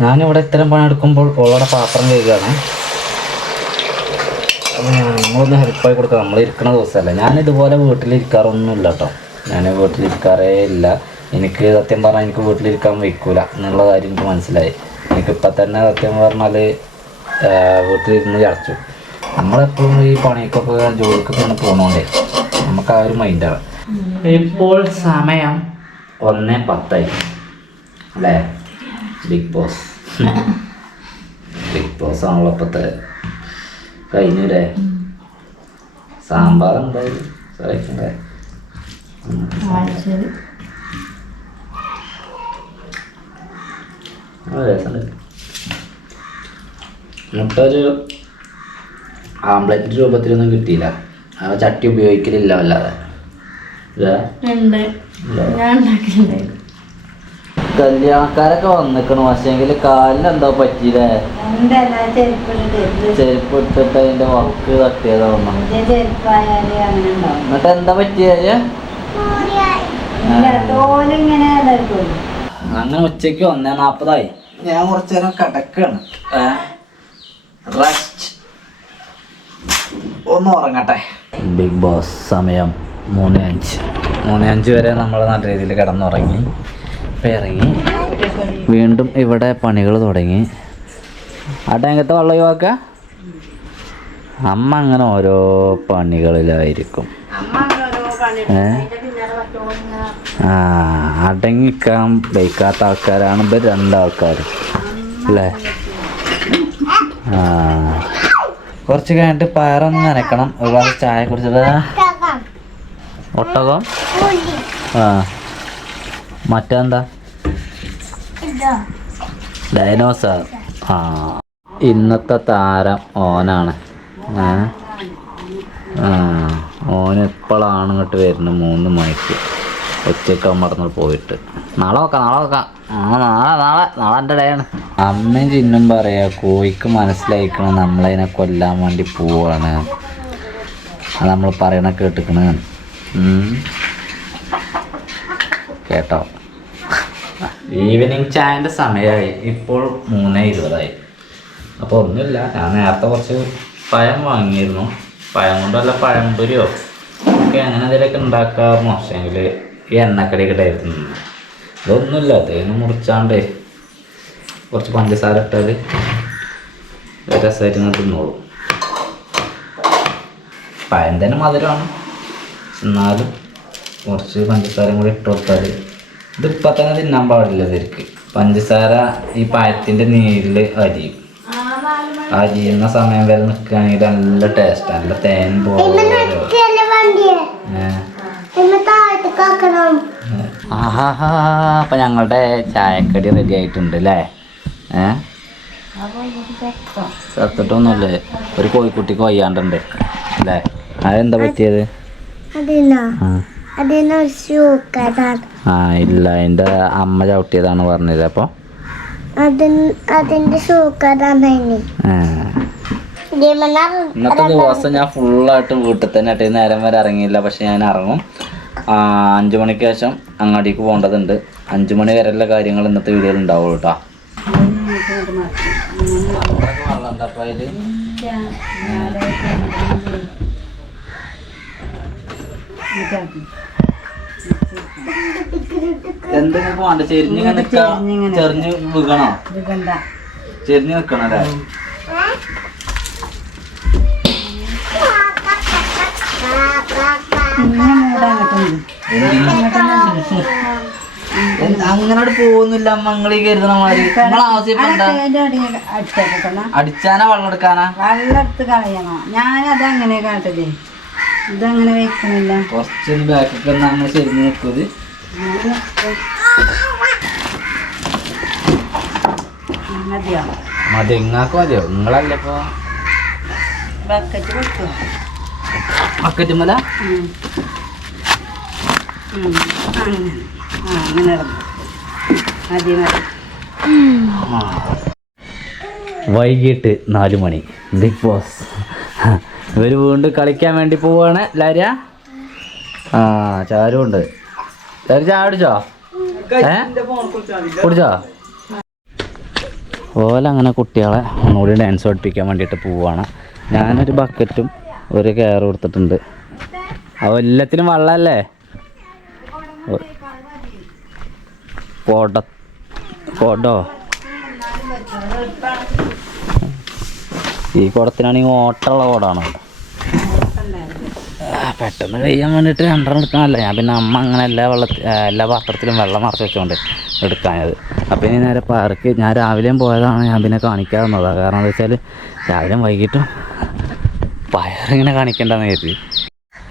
ഞാനിവിടെ ഇത്തരം പണിയെടുക്കുമ്പോൾ ഓളോടെ പാത്രം കഴുകുകയാണ്. അപ്പോൾ നമ്മളൊന്ന് ഹെൽപ്പായി കൊടുക്കുക. നമ്മൾ ഇരിക്കുന്ന ദിവസമല്ല. ഞാനിതുപോലെ വീട്ടിലിരിക്കാറൊന്നുമില്ല കേട്ടോ. ഞാൻ വീട്ടിലിരിക്കാറേ ഇല്ല. എനിക്ക് സത്യം പറഞ്ഞാൽ എനിക്ക് വീട്ടിലിരിക്കാൻ വയ്ക്കൂല എന്നുള്ള കാര്യം എനിക്ക് മനസ്സിലായി. എനിക്കിപ്പോൾ തന്നെ സത്യം പറഞ്ഞാൽ വീട്ടിലിരുന്ന് ചടച്ചു. നമ്മളെപ്പോഴും ഈ പണിക്കൊക്കെ ജോലിക്കൊക്കെ ഇങ്ങനെ പോകണോണ്ടേ നമുക്ക് ആ ഒരു മൈൻഡാണ്. ഇപ്പോൾ സമയം 1:10 അല്ലേ? ബിഗ് ബോസ് ആണല്ലോ ഇപ്പോഴത്തെ. കഴിഞ്ഞൂലേ? സാമ്പാർ എന്തായാലും സഹിക്കണ്ടേ? രസമുണ്ട്. മുട്ട ഒരു ആംപ്ലേറ്റ് രൂപത്തിലൊന്നും കിട്ടിയില്ല. ആ ചട്ടി ഉപയോഗിക്കലില്ല വല്ലാതെ. കല്യാണക്കാരൊക്കെ വന്നിക്കണു. പക്ഷേങ്കിൽ കാലിന് എന്താ പറ്റിയില്ലേ? ചെരുപ്പ് ഇട്ടിട്ട് അതിന്റെ വർക്ക് തട്ടിയതാ തോന്നുന്നു. എന്നിട്ട് എന്താ പറ്റിയത്? അങ്ങനെ ഉച്ചക്ക് 1:40 ഞാൻ കുറച്ചു നേരം കിടക്കാണ്. ഒന്ന് ഉറങ്ങട്ടെ. ബിഗ് ബോസ് സമയം 3:05 വരെ നമ്മൾ നല്ല രീതിയിൽ കിടന്നുറങ്ങി. ഇപ്പം ഇറങ്ങി വീണ്ടും ഇവിടെ പണികൾ തുടങ്ങി. ആ ടാങ്കത്തെ വെള്ളം ഒഴിവാക്കുക. അമ്മ അങ്ങനെ ഓരോ പണികളിലായിരിക്കും. അടങ്ങിക്കാൻ വയ്ക്കാത്ത ആൾക്കാരാണ് ഇവർ രണ്ടാൾക്കാരും അല്ലേ? കുറച്ച് കഴിഞ്ഞിട്ട് പയറൊന്ന് നനയ്ക്കണം. ഒരുപാട് ചായ കുടിച്ചത് ഒട്ടകം. മറ്റെന്താ? ഡൈനോസർ. ഇന്നത്തെ താരം ഓനാണ്. ഓന് എപ്പോഴാണ് ഇങ്ങോട്ട് വരുന്നത്? 3 മണിക്ക്. ഉച്ചയ്ക്ക് മറന്നു പോയിട്ട്. നാളെ നോക്കാം. നാളെ എൻ്റെ ഡേയാണ്. അമ്മയും ചിന്നും പറയാ കോഴിക്ക് മനസ്സിലായിക്കണം നമ്മളതിനെ കൊല്ലാൻ വേണ്ടി പോവാണ്. അത് നമ്മൾ പറയണ കേട്ടിക്കണ് കേട്ടോ. ഈവനിങ് ചായൻ്റെ സമയമായി. ഇപ്പോൾ 3:20. അപ്പോൾ ഒന്നുമില്ല, ഞാൻ നേരത്തെ കുറച്ച് പഴം വാങ്ങിയിരുന്നു. പഴം കൊണ്ട് വല്ല പഴംപൊരിയോ ഒക്കെ അങ്ങനെ എന്തെങ്കിലുമൊക്കെ ഉണ്ടാക്കാറുണ്ട്. പക്ഷേങ്കിൽ ഈ എണ്ണക്കടിയൊക്കെ ആയിരുന്നു. ഇതൊന്നുമില്ല, തേന് മുറിച്ചാണ്ട് കുറച്ച് പഞ്ചസാര ഇട്ടാൽ രസമായിട്ട് ഇങ്ങനെ തിന്നോളും. പഴം തന്നെ മധുരമാണ്, എന്നാലും കുറച്ച് പഞ്ചസാരയും കൂടി ഇട്ട് കൊടുത്താൽ ഇതിപ്പോൾ തന്നെ തിന്നാൻ പാടില്ല. ഇവർക്ക് പഞ്ചസാര ഈ പഴത്തിൻ്റെ നീരിൽ അരിയും. അരിയുന്ന സമയം വരെ നിൽക്കുകയാണെങ്കിൽ നല്ല ടേസ്റ്റാണ്. നല്ല തേൻ പോലെ. അപ്പം ഞങ്ങളുടെ ചായക്കടി റെഡി ആയിട്ടുണ്ട് അല്ലേ? ചത്തിട്ടൊന്നുമില്ലേ? ഒരു കോഴിക്കുട്ടിക്ക് വയ്യാണ്ടുണ്ട് അല്ലേ? അതെന്താ പറ്റിയത്? ഇല്ല, എൻ്റെ അമ്മ ചവിട്ടിയതാണ് പറഞ്ഞത്. അപ്പോൾ ഇന്നത്തെ ദിവസം ഞാൻ ഫുള്ളായിട്ട് വീട്ടിൽ തന്നെ ആയിട്ട് നേരം വരെ ഇറങ്ങിയില്ല. പക്ഷെ ഞാൻ ഇറങ്ങും. 5 മണിക്ക് ശേഷം അങ്ങാടിക്ക് പോകേണ്ടതുണ്ട്. 5 മണി വരെയുള്ള കാര്യങ്ങൾ ഇന്നത്തെ വീഡിയോയിൽ ഉണ്ടാവുള്ളൂ കേട്ടോ. എന്തെങ്കിലും വേണ്ട? ചെരിഞ്ഞ് വീകണോ? ചെരിഞ്ഞ് നിൽക്കണം അല്ലേ? അങ്ങനോട് പോകുന്നില്ല. മങ്ങളീ കരുതണ മാതിരി അടിച്ചാനാ വെള്ളം എടുക്കാനാ? വെള്ളം എടുത്ത് കളയണോ? ഞാനത് അങ്ങനെ കാട്ടല്ലേ, ഇതങ്ങനെ വെക്കണില്ല. കുറച്ചൊരു ബാക്കൊക്കെ അങ്ങനെ ചെരിഞ്ഞ് നിൽക്കുന്നത് മതി. ഇങ്ങാക്ക് മതിയോ? നിങ്ങളല്ലേ ഇപ്പൊ ബക്കറ്റ് വെക്കും. ബക്കറ്റ് മല അങ്ങനെ മതി മതി. വൈകിട്ട് 4 മണി. ബിഗ് ബോസ് ഇവർ വീണ്ടും കളിക്കാൻ വേണ്ടി പോവാണ്. ലാര്യ ചാരുണ്ട്. ചായ കുടിച്ചോ? കുടിച്ചോ? ഓല അങ്ങനെ കുട്ടികളെ ഒന്നുകൂടി ഡാൻസ് പഠിപ്പിക്കാൻ വേണ്ടിയിട്ട് പോവുകയാണ്. ഞാനൊരു ബക്കറ്റും ഒരു കയറും കൊടുത്തിട്ടുണ്ട്. അപ്പോൾ എല്ലാത്തിനും വെള്ളമല്ലേ? പോടോ ഈ കുടത്തിനാണെങ്കിൽ ഓട്ടമുള്ള കുടമാണ്. പെട്ടെന്ന് കഴിയാൻ വേണ്ടിയിട്ട് രണ്ടെണ്ണം എടുക്കാനല്ല ഞാൻ. പിന്നെ അമ്മ അങ്ങനെ എല്ലാ പാത്രത്തിലും വെള്ളം നിറച്ച് വെച്ചുകൊണ്ട് എടുക്കാനത്. അപ്പോൾ ഇനി നേരെ പാർക്ക് ഞാൻ രാവിലെയും പോയതാണ്. ഞാൻ പിന്നെ കാണിക്കാതെ വന്നതാണ്. കാരണം എന്താ വെച്ചാൽ രാവിലെയും വൈകിട്ടും പയറിങ്ങനെ കാണിക്കേണ്ടെന്ന് കരുതി.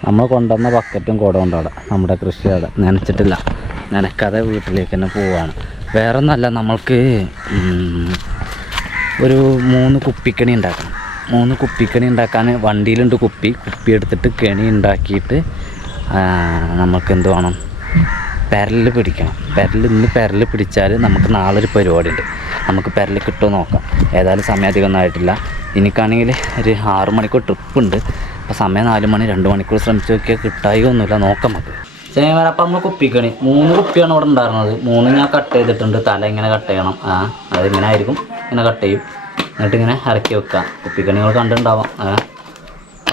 നമ്മൾ കൊണ്ടുവന്ന ബക്കറ്റും കുടം കൊണ്ടവിടെ നമ്മുടെ കൃഷി അവിടെ നനച്ചിട്ടില്ല. നനക്കാതെ വീട്ടിലേക്ക് തന്നെ പോവുകയാണ്. വേറെ ഒന്നുമല്ല, നമ്മൾക്ക് ഒരു 3 കുപ്പിക്കണി ഉണ്ടാക്കണം. 3 കുപ്പിക്കണി ഉണ്ടാക്കാൻ വണ്ടിയിലുണ്ട്. കുപ്പി എടുത്തിട്ട് കെണി ഉണ്ടാക്കിയിട്ട് നമുക്ക് എന്ത് വേണം, പെരൽ പിടിക്കണം. ഇന്ന് പെരൽ പിടിച്ചാൽ നമുക്ക് നാളെ ഒരു പരിപാടി ഉണ്ട്. നമുക്ക് പെരൽ കിട്ടുമോ നോക്കാം. ഏതായാലും സമയം അധികം ഒന്നും ആയിട്ടില്ല. എനിക്കാണെങ്കിൽ ഒരു 6 മണിക്കൂർ ട്രിപ്പുണ്ട്. അപ്പോൾ സമയം 4 മണി, 2 മണിക്കൂർ ശ്രമിച്ച് നോക്കിയാൽ കിട്ടായി ഒന്നുമില്ല. നോക്കാം നമുക്ക്. ചേവൻ അപ്പം നമ്മൾ കുപ്പിക്കണി 3 കുപ്പിയാണ് ഇവിടെ ഉണ്ടായിരുന്നത്. 3 ഞാൻ കട്ട് ചെയ്തിട്ടുണ്ട്. തല ഇങ്ങനെ കട്ട് ചെയ്യണം. അതിങ്ങനെ ആയിരിക്കും, ഇങ്ങനെ കട്ട് ചെയ്യും. എന്നിട്ട് ഇങ്ങനെ ഇറക്കി വെക്കുക. കുപ്പിക്കണികൾ കണ്ടിട്ടുണ്ടാവാം.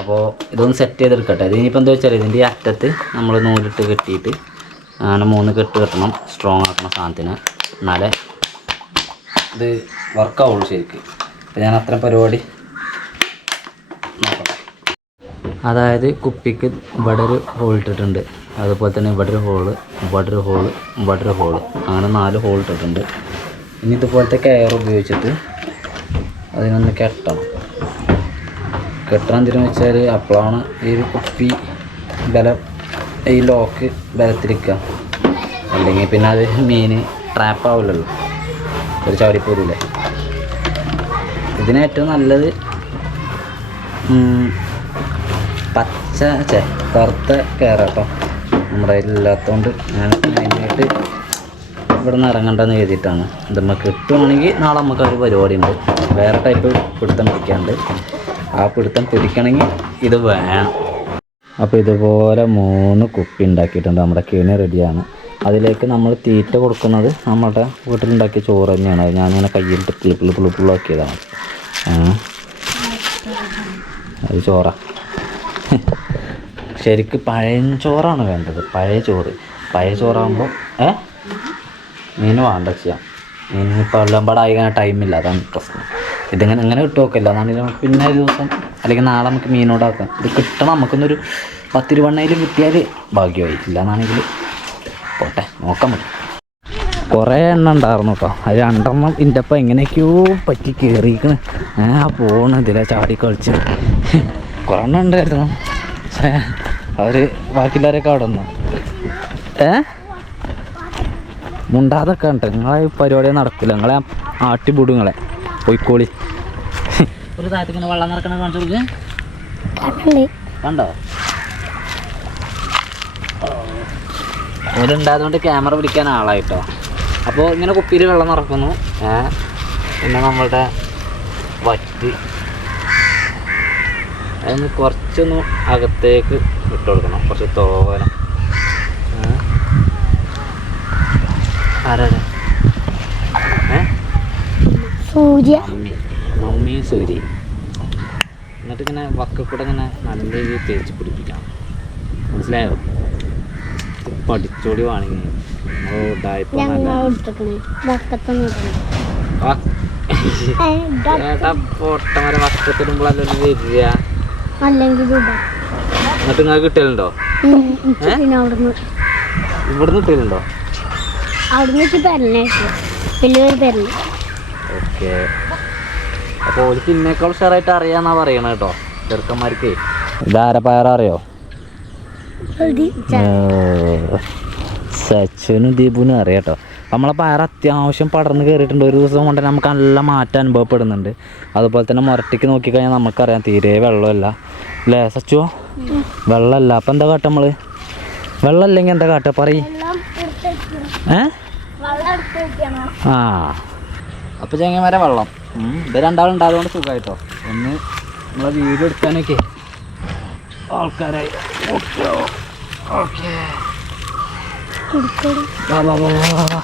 അപ്പോൾ ഇതൊന്ന് സെറ്റ് ചെയ്തെടുക്കട്ടെ. ഇതിനിപ്പോൾ എന്താ വെച്ചാൽ ഇതിൻ്റെ അറ്റത്ത് നമ്മൾ നൂലിട്ട് കെട്ടിയിട്ട് അങ്ങനെ 3 കെട്ട് കെട്ടണം. സ്ട്രോങ് ആക്കണം സാധനത്തിന്, എന്നാലേ ഇത് വർക്കാവുള്ളൂ ശരിക്കും. അപ്പോൾ ഞാൻ അത്രയും പരിപാടി നോക്കട്ടെ. അതായത് കുപ്പിക്ക് ഇവിടെ ഒരു ഹോൾ ഇട്ടിട്ടുണ്ട്. അതുപോലെ തന്നെ ഇവിടെ ഒരു ഹോള്, ഇവിടെ ഒരു ഹോള്, ഇവിടെ ഒരു ഹോള്, അങ്ങനെ 4 ഹോൾ ഇട്ടിട്ടുണ്ട്. ഇനി ഇതുപോലത്തെ കയർ ഉപയോഗിച്ചിട്ട് അതിനൊന്ന് കെട്ടണം. എന്തിനെന്ന് വെച്ചാൽ അപ്പോഴാണ് ഈ ഒരു കുപ്പി ഈ ലോക്ക് ബലത്തിരിക്കുക. അല്ലെങ്കിൽ പിന്നെ അത് മീൻ ട്രാപ്പാവില്ലല്ലോ, ഒരു ചാടിപ്പോരില്ലേ. ഇതിനേറ്റവും നല്ലത് കറുത്ത കയറാട്ടോ. നമ്മുടെ കയ്യിലില്ലാത്തതുകൊണ്ട് ഞാൻ അതിനായിട്ട് ഇവിടെ നിന്ന് ഇറങ്ങണ്ടെന്ന് എഴുതിയിട്ടാണ്. ഇത് നമുക്ക് കിട്ടുവാണെങ്കിൽ നാളെ നമുക്ക് ഒരു പരിപാടി ഉണ്ട്. വേറെ ടൈപ്പ് പിടുത്തം പിടിക്കാണ്ട്. ആ പിടുത്തം പിടിക്കണമെങ്കിൽ ഇത് വേണം. അപ്പോൾ ഇതുപോലെ 3 കുപ്പി ഉണ്ടാക്കിയിട്ടുണ്ട്. നമ്മുടെ കെണി റെഡിയാണ്. അതിലേക്ക് നമ്മൾ തീറ്റ കൊടുക്കുന്നത് നമ്മുടെ വീട്ടിലുണ്ടാക്കിയ ചോറ് തന്നെയാണ്. അത് ഞാനിങ്ങനെ കയ്യിലിട്ട് പുളിപ്പുള്ളാക്കിയതാണ്. അത് ചോറാ. ശരിക്കും പഴയ ചോറാണ് വേണ്ടത്. പഴയ ചോറാകുമ്പോൾ മീൻ വേണ്ട ചെയ്യാം. മീനിപ്പോൾ എല്ലാം പാടെ ആയിക്കാൻ ടൈമില്ല, അതാണ് പ്രശ്നം. ഇങ്ങനെ ഇട്ട് നോക്കില്ല. അതാണെങ്കിൽ നമുക്ക് പിന്നെ ഒരു ദിവസം അല്ലെങ്കിൽ നാളെ നമുക്ക് മീനോടാക്കാം. ഇത് കിട്ടണം. നമുക്കൊന്നൊരു 10 രൂപ കിട്ടിയാൽ ഭാഗ്യമായി. ഇല്ലന്നാണെങ്കിൽ പോട്ടെ, നോക്കാൻ പറ്റും. കുറേ എണ്ണം ഉണ്ടായിരുന്നു കേട്ടോ. അത് 2 എണ്ണം ഇതിൻ്റെ ഒപ്പം എങ്ങനെയൊക്കെയോ പറ്റി കയറിയിരിക്കണ്. പോകണം ഇതിലെ ചാടി കളിച്ച്. കുറേ എണ്ണം ഉണ്ടായിരുന്നു. പക്ഷേ അവർ ബാക്കിയുള്ളവരൊക്കെ അവിടെ വന്നു. മുണ്ടാതൊക്കെ ഉണ്ട്. നിങ്ങളെ പരിപാടി നടക്കില്ല. നിങ്ങളെ ആട്ടിപൂടും. നിങ്ങളെ പൊയ്ക്കോളി. ഒരു താഴത്തേക്ക് ഇങ്ങനെ വെള്ളം നിറക്കണ കാണിച്ചു കൊടുക്ക്. കണ്ടോ? ഓരുണ്ടായതുകൊണ്ട് ക്യാമറ പിടിക്കാൻ ആളായിട്ടോ. അപ്പോൾ ഇങ്ങനെ കുപ്പിയിൽ വെള്ളം നിറക്കുന്നു. പിന്നെ നമ്മളുടെ വറ്റ് അതിന് കുറച്ചൊന്ന് അകത്തേക്ക് ഇട്ട് കൊടുക്കണം. കുറച്ച് തോന. ആരാണ്? മമ്മി സൂര്യ. എന്നിട്ട് ഇങ്ങനെ വക്കക്കൂടെ ഇങ്ങനെ നല്ല രീതിയിൽ തേച്ച് പിടിപ്പിക്കണം. മനസ്സിലായോ? പഠിച്ചോടി വേണമെങ്കിൽ പൊട്ടമര വക്കത്തിടുമ്പോഴല്ലോ വരിക. എന്നിട്ട് നിങ്ങൾ കിട്ടലുണ്ടോ? ഇവിടുന്ന് കിട്ടലുണ്ടോ? ഓക്കെ. അപ്പോൾ ഓൾക്ക് ഇന്നേക്കാൾ ഉഷാറായിട്ട് അറിയാന്നാ പറയണ കേട്ടോ ചെറുക്കന്മാർക്ക്. ഇതാരെ പയററിയോ? സച്ചുനും ദീപുനും അറിയാം കേട്ടോ. നമ്മളെ പയർ അത്യാവശ്യം പടർന്ന് കയറിയിട്ടുണ്ട്. ഒരു ദിവസം കൊണ്ട് നമുക്ക് നല്ല മാറ്റം അനുഭവപ്പെടുന്നുണ്ട്. അതുപോലെ തന്നെ മുരട്ടിക്ക് നോക്കിക്കഴിഞ്ഞാൽ നമുക്കറിയാം തീരെ വെള്ളമല്ല അല്ലേ സച്ചുവോ? വെള്ളമല്ല. അപ്പം എന്താ കാട്ടുക നമ്മൾ? വെള്ളമില്ലെങ്കിൽ എന്താ കാട്ടുക പറയും? അപ്പോൾ ചെങ്ങന്മാരെ വെള്ളം ഇത് 2 ആളുണ്ടായതുകൊണ്ട് സുഖമായിട്ടോ. ഒന്ന് നമ്മളെ വീഡിയോ എടുക്കാനൊക്കെ ആൾക്കാരായി. Okay okay. വാ വാ വാ വാ വാ.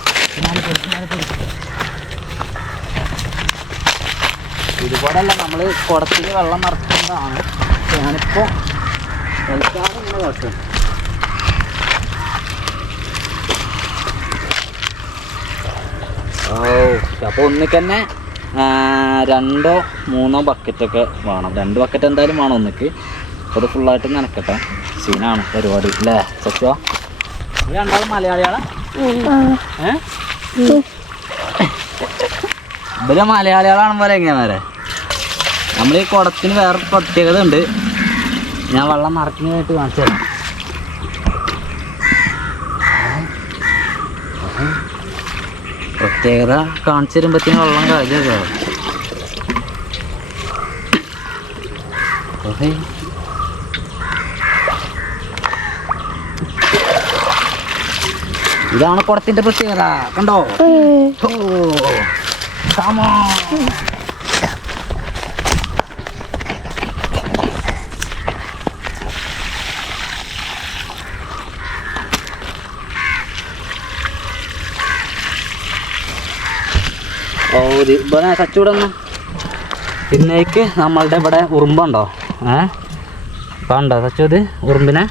ഇതുപോലെയല്ല നമ്മൾ കുടത്തിൽ വെള്ളം നിറക്കുന്നതാണ്. ഞാനിപ്പോൾ തൽക്കാലം ഇങ്ങനെ കാട്ടും. അപ്പോൾ ഒന്നിക്ക് തന്നെ 2 or 3 ബക്കറ്റൊക്കെ വേണം. 2 ബക്കറ്റ് എന്തായാലും വേണം ഒന്നിക്ക്. അപ്പോൾ അത് ഫുള്ളായിട്ട് നനക്കട്ടെ. സീനാണ് പരിപാടി അല്ലേ സച്ചോ? ഈ രണ്ടാളും മലയാളികളാ? ഇവര് മലയാളികളാണ് പോലെ എങ്ങനെയാ? നമ്മൾ ഈ കുടത്തിന് വേറെ പ്രത്യേകത ഉണ്ട്. ഞാൻ വെള്ളം നിറയ്ക്കുന്നതായിട്ട് കാണിച്ചു തരാം. പ്രത്യേകത കാണിച്ചു തരുമ്പോഴത്തേനും വെള്ളം കഴിഞ്ഞോ. ഇതാണ് കുടത്തിന്റെ പ്രത്യേകത കണ്ടോ? സച്ചൂടൊന്ന് പിന്നേക്ക് നമ്മളുടെ ഇവിടെ ഉറുമ്പുണ്ടോ? കണ്ടോ സച്ചു ഇത് ഉറുമ്പിനെ?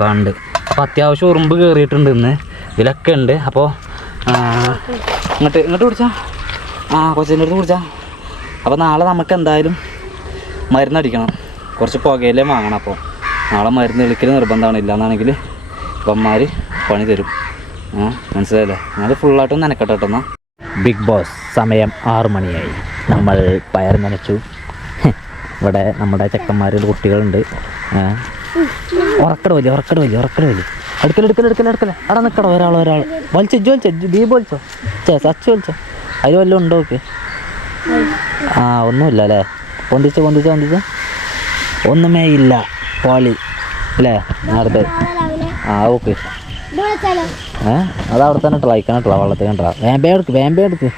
കണ്ട്. അപ്പോൾ അത്യാവശ്യം ഉറുമ്പ് കയറിയിട്ടുണ്ട് ഇന്ന്. ഇതിലൊക്കെ ഉണ്ട്. അപ്പോൾ ഇങ്ങോട്ട് പിടിച്ചാ കൊച്ചിൻ്റെ അടുത്ത് പിടിച്ചാ. അപ്പോൾ നാളെ നമുക്ക് എന്തായാലും മരുന്നടിക്കണം. കുറച്ച് പുകയിലേ വാങ്ങണം. അപ്പോൾ നാളെ മരുന്ന് വിളിക്കൽ നിർബന്ധമാണ്. ഇല്ലയെന്നാണെങ്കിൽ ഇപ്പന്മാർ പണി തരും. മനസ്സിലായില്ലേ? അത് ഫുള്ളായിട്ടും നനക്കട്ടെ കേട്ടോ. എന്നാൽ ബിഗ് ബോസ് സമയം 6 മണിയായി. നമ്മൾ പയർ നനച്ചു. ഇവിടെ നമ്മുടെ ചെക്കന്മാരിൽ കുട്ടികളുണ്ട്. ഉറക്കട വലിയ അടുക്കല അവിടെ നിൽക്കട ഒരാൾ വലിച്ചോ ദീപ് വലിച്ചോ സച്ച് വലിച്ചോ. അതിൽ വല്ലതും ഉണ്ടോ? ഓക്കെ. ഒന്നുമില്ല അല്ലേ? പൊന്തിച്ച് ഒന്നുമേ ഇല്ല പോളി അല്ലേ? അടുത്ത് ഓക്കെ. അത് അവിടെ തന്നെ ഇട്ട അയക്കാനിട്ടുള്ള വെള്ളത്തിൽ കണ്ടാ. വേമ്പേ എടുക്ക്.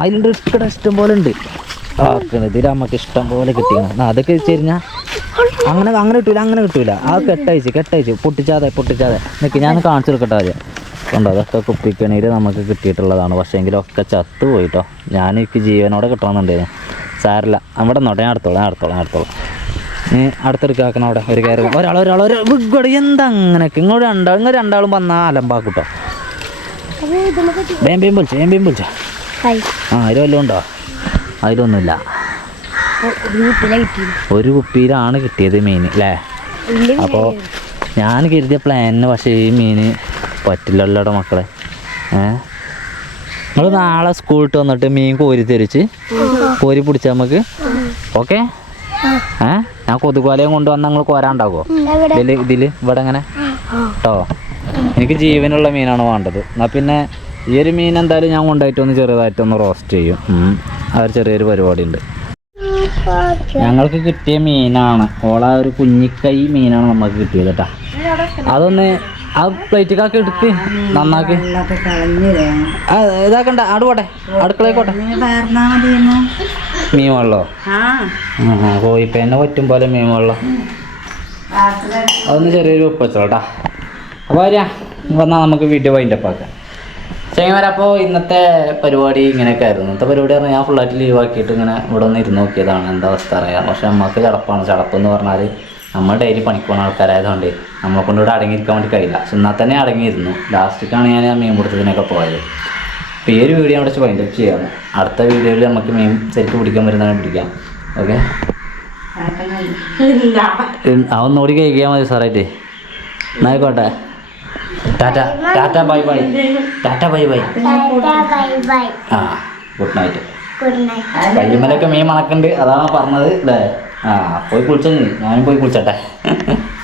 അതിലുണ്ട് ഇഷ്ടം ഇഷ്ടം പോലെ ഉണ്ട്. ഇതിൽ നമുക്ക് ഇഷ്ടം പോലെ കിട്ടിയാണ്. അതൊക്കെ വെച്ചുകഴിഞ്ഞാൽ അങ്ങനെ കിട്ടൂല. അത് കെട്ടയച്ച് പൊട്ടിച്ചാതെ നിൽക്ക്. ഞാൻ കാണിച്ചു കൊടുക്കട്ടെ ആദ്യം. കണ്ടോ? അതൊക്കെ കുപ്പിക്കണീര് നമുക്ക് കിട്ടിയിട്ടുള്ളതാണ്. പക്ഷേ എങ്കിലൊക്കെ ചത്തു പോയിട്ടോ. ഞാൻ എനിക്ക് ജീവനോടെ കിട്ടണമെന്നുണ്ടായിരുന്നു. സാരില്ല, അവിടെ നോട്ടെ. ഞാൻ അടുത്തോളാം. നീ അടുത്തെടുക്കാക്കണം. അവിടെ ഒരു കയറി ഒരാൾ എന്താ അങ്ങനെയൊക്കെ ഇങ്ങോട്ട് രണ്ടാളും വന്നാൽ അലമ്പാക്കൂട്ടോ. വേമ്പേം പൊളിച്ചോ. അതിൽ വല്ലതും ഉണ്ടോ? അതിലൊന്നുമില്ല. ഒരു കുപ്പിയിലാണ് കിട്ടിയത് മീൻ അല്ലേ? അപ്പോൾ ഞാൻ കരുതിയ പ്ലാനിന് പക്ഷേ ഈ മീൻ പറ്റില്ലല്ലോടെ മക്കളെ. നിങ്ങൾ നാളെ സ്കൂളിട്ട് വന്നിട്ട് മീൻ കോരി പിടിച്ചാൽ നമുക്ക് ഓക്കെ. ഞാൻ കൊതുകുവലയും കൊണ്ടുവന്ന് നിങ്ങൾ കോരാണ്ടാകുമോ? ഇതിൽ ഇവിടെ എങ്ങനെ കേട്ടോ? എനിക്ക് ജീവനുള്ള മീനാണ് വേണ്ടത്. എന്നാൽ പിന്നെ ഈ ഒരു മീൻ എന്തായാലും ഞാൻ കൊണ്ടുപോയിട്ടൊന്ന് ചെറുതായിട്ടൊന്ന് റോസ്റ്റ് ചെയ്യും. ആ ചെറിയൊരു പരിപാടി ഉണ്ട്. ഞങ്ങൾക്ക് കിട്ടിയ മീനാണ്. ഒരു കുഞ്ഞിക്കൈ മീനാണ് നമുക്ക് കിട്ടിയത് കേട്ടോ. അതൊന്ന് ആ പ്ലേറ്റിക്കാക്കി എടുക്ക് നന്നാക്കി. ഇതാക്കണ്ട ആട് പോട്ടെ, അടുക്കളയിക്കോട്ടെ. മീൻ വെള്ളോ? കോഴിപ്പേനെ പറ്റും പോലെ മീൻ വെള്ളം. അതൊന്ന് ചെറിയൊരു ഉപ്പ് വെച്ചോട്ടാ. അപ്പോൾ വന്നാൽ നമുക്ക് വീഡിയോ വൈൻഡപ്പ് ആക്കാം. ചേങ്ങന്മാരെ, അപ്പോൾ ഇന്നത്തെ പരിപാടി ഇങ്ങനെയൊക്കെ ആയിരുന്നു. ഇന്നത്തെ പരിപാടി പറഞ്ഞാൽ ഞാൻ ഫുള്ളായിട്ട് ലീവാക്കിയിട്ട് ഇങ്ങനെ ഇവിടെ ഒന്ന് ഇരുന്ന് നോക്കിയതാണ്. എന്താ അവസ്ഥ അറിയാം. പക്ഷെ നമുക്ക് ചടപ്പെന്ന് പറഞ്ഞാൽ നമ്മൾ ഡെയിലി പണിക്ക് പോകുന്ന ആൾക്കാരായതുകൊണ്ട് നമ്മളെ കൊണ്ട് ഇവിടെ അടങ്ങിയിരിക്കാൻ വേണ്ടി കഴിയില്ല. പക്ഷെ എന്നാൽ തന്നെ അടങ്ങിയിരുന്നു. ലാസ്റ്റിക്കാണ് ഞാൻ മീൻ പിടുത്തത്തിനൊക്കെ പോയത്. അപ്പോൾ ഈ ഒരു വീഡിയോ അവിടെ വെച്ച് വൈൻഡപ്പ് ചെയ്യാം. അടുത്ത വീഡിയോയിൽ നമുക്ക് മീൻ ശരിക്കും പിടിക്കാൻ വരുന്നതാണ് പിടിക്കാം. ഓക്കെ, അതൊന്നുകൂടി കഴിക്കാൻ മതി സാറായിട്ട്. എന്നായിക്കോട്ടെ. ടാറ്റ ബൈ ബൈ. Good night. കയ്യുമ്മലൊക്കെ മീൻ മണക്കുന്നുണ്ട്, അതാണ് പറഞ്ഞത് അല്ലേ? പോയി കുളിച്ചോ. ഞാനും പോയി കുളിച്ചട്ടെ.